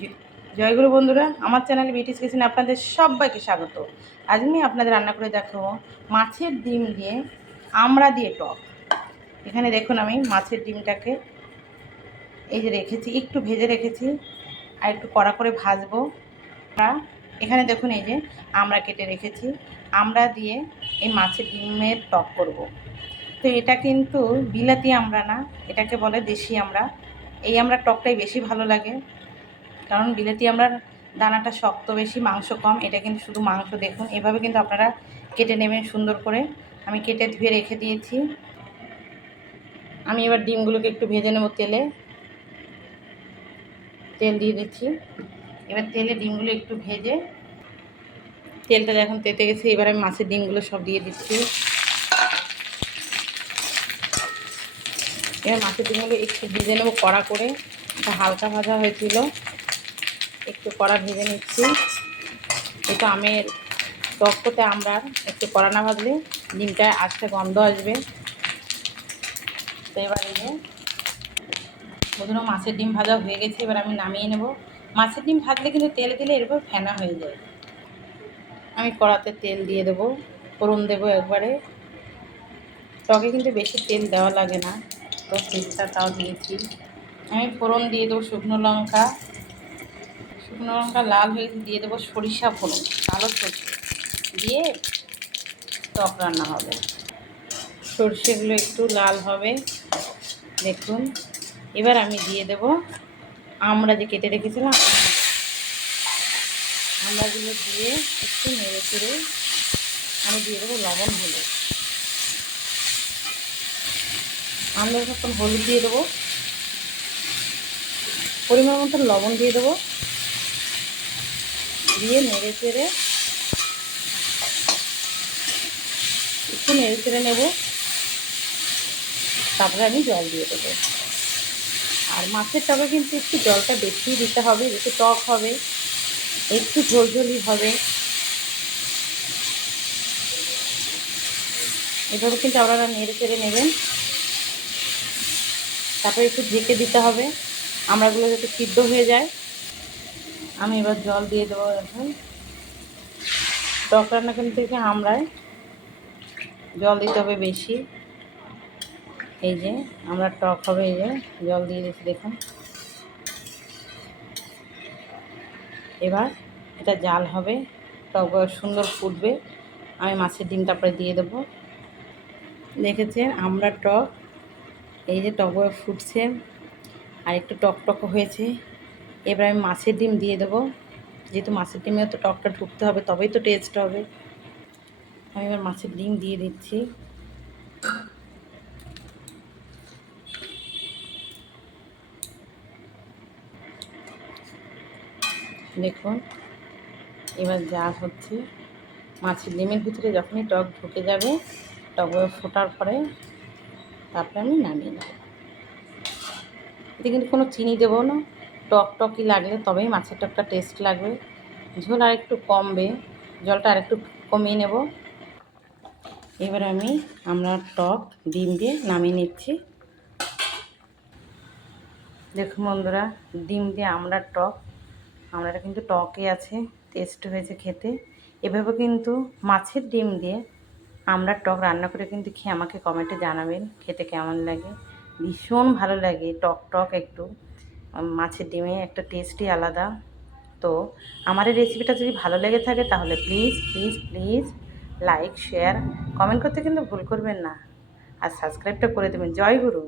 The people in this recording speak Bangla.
জ- জয়গুরু বন্ধুরা, আমার চ্যানেলে বিটিস কিচেনে আপনাদের সবাইকে স্বাগত। আজ আমি আপনাদের রান্না করে দেখাবো মাছের ডিম দিয়ে আমড়া দিয়ে টক। এখানে দেখুন আমি মাছের ডিমটাকে এই যে রেখেছি, একটু ভেজে রেখেছি আর একটু কড়া করে ভাজবো। এখানে দেখুন এই যে আমড়া কেটে রেখেছি, আমড়া দিয়ে এই মাছের ডিমের টক করব। তো এটা কিন্তু বিলাতি আমড়া না, এটাকে বলে দেশি আমড়া। এই আমড়ার টকটাই বেশি ভালো লাগে, কারণ বিলেতি আমড়ার দানাটা শক্ত বেশি, মাংস কম। এটা কিন্তু শুধু মাংস। দেখুন এভাবে কিন্তু আপনারা কেটে নেবেন সুন্দর করে। আমি কেটে ধুয়ে রেখে দিয়েছি। আমি এবার ডিমগুলোকে একটু ভেজে নেব তেলে। তেল দিয়ে দিচ্ছি। এবার তেলে ডিমগুলো একটু ভেজে, তেলটা যখন তেতে গেছে এবার আমি মাছের ডিমগুলো সব দিয়ে দিচ্ছি। এবার মাছের ডিমগুলো একটু ভেজে নেবো কড়া করে। হালকা ভাজা হয়েছিল, একটু কড়া ভেজে নিচ্ছি। এটা আমের টক করতে আমরা একটু কড়া না ভাজলে ডিমটায় আস্তে গন্ধ আসবে। তো এবার এই যে বন্ধুরা মাছের ডিম ভাজা হয়ে গেছে, এবার আমি নামিয়ে নেব। মাছের ডিম ভাজলে কিন্তু তেলে দিলে এরপর ফেনা হয়ে যায়। আমি কড়াতে তেল দিয়ে দেবো, ফোড়ন দেবো একবারে। টকে কিন্তু বেশি তেল দেওয়া লাগে না, তো তেলটা তাও দিয়েছি। আমি ফোড়ন দিয়ে দেবো শুকনো লঙ্কা লাল হয়ে দিয়ে দেবো সরিষা ফোড়ন, কালো সরষে দিয়ে টক রান্না হবে। সরষেগুলো একটু লাল হবে দেখুন। এবার আমি দিয়ে দেব আমরা যে কেটে রেখেছিলাম আমড়াগুলো দিয়ে একটু নেড়ে চেড়ে আমি দিয়ে দেবো লবণ হলুদ। আমরা যখন হলুদ দিয়ে দেবো, পরিমাণ মতো লবণ দিয়ে দেবো, দিয়ে নেড়ে চেড়ে একটু নেড়ে চেড়ে নেব। তারপরে আমি জল দিয়ে দেবো। আর মাছের টকে কিন্তু একটু জলটা বেশি দিতে হবে, একটু টক হবে, একটু ঝোলঝোলি হবে। এভাবে কিন্তু আপনারা নেড়ে চেড়ে নেবেন। তারপরে একটু ঢেকে দিতে হবে আমড়াগুলো যাতে সিদ্ধ হয়ে যায়। আমি এবার জল দিয়ে দেবো। এখন টক রান্না কিন্তু থেকে আমড়ায় জল দিতে হবে বেশি। এই যে আমরা টক হবে, এই যে জল দিয়ে দিচ্ছি দেখুন। এবার এটা জাল হবে, টক সুন্দর ফুটবে। আমি মাছের ডিম তারপরে দিয়ে দেবো। দেখেছেন আমরা টক, এই যে টক ফুটছে আর একটু টক হয়েছে। এবার আমি মাছের ডিম দিয়ে দেবো, যেহেতু মাছের ডিমেও তো টকটা ঢুকতে হবে, তবেই তো টেস্ট হবে। আমি এবার মাছের ডিম দিয়ে দিচ্ছি। দেখুন এবার যা হচ্ছে, মাছের ডিমের ভিতরে যখনই টক ঢুকে যাবে, টক ফোটার পরে তারপরে আমি নামিয়ে নেব। এতে কিন্তু কোনো চিনি দেবো না, টকই লাগলে তবেই মাছের টকটা টেস্ট লাগবে। ঝোল আর একটু কমবে, জলটা আর একটু কমিয়ে নেব। এবার আমরা টক ডিম দিয়ে নামিয়ে নিচ্ছি। দেখুন বন্ধুরা, ডিম দিয়ে আমড়ার টক, আমড়াটা কিন্তু টকই আছে, টেস্ট হয়েছে খেতে। এভাবে কিন্তু মাছের ডিম দিয়ে আমড়ার টক রান্না করে কিন্তু খেয়ে আমাকে কমেন্টে জানাবেন খেতে কেমন লাগে। ভীষণ ভালো লাগে, টক একটু। মাছের ডিমে একটা টেস্টই আলাদা। তো আমার এই রেসিপিটা যদি ভালো লেগে থাকে তাহলে please please please like share comment করতে কিন্তু ভুল করবেন না, আর সাবস্ক্রাইবটা করে দেবেন। জয় গুরু।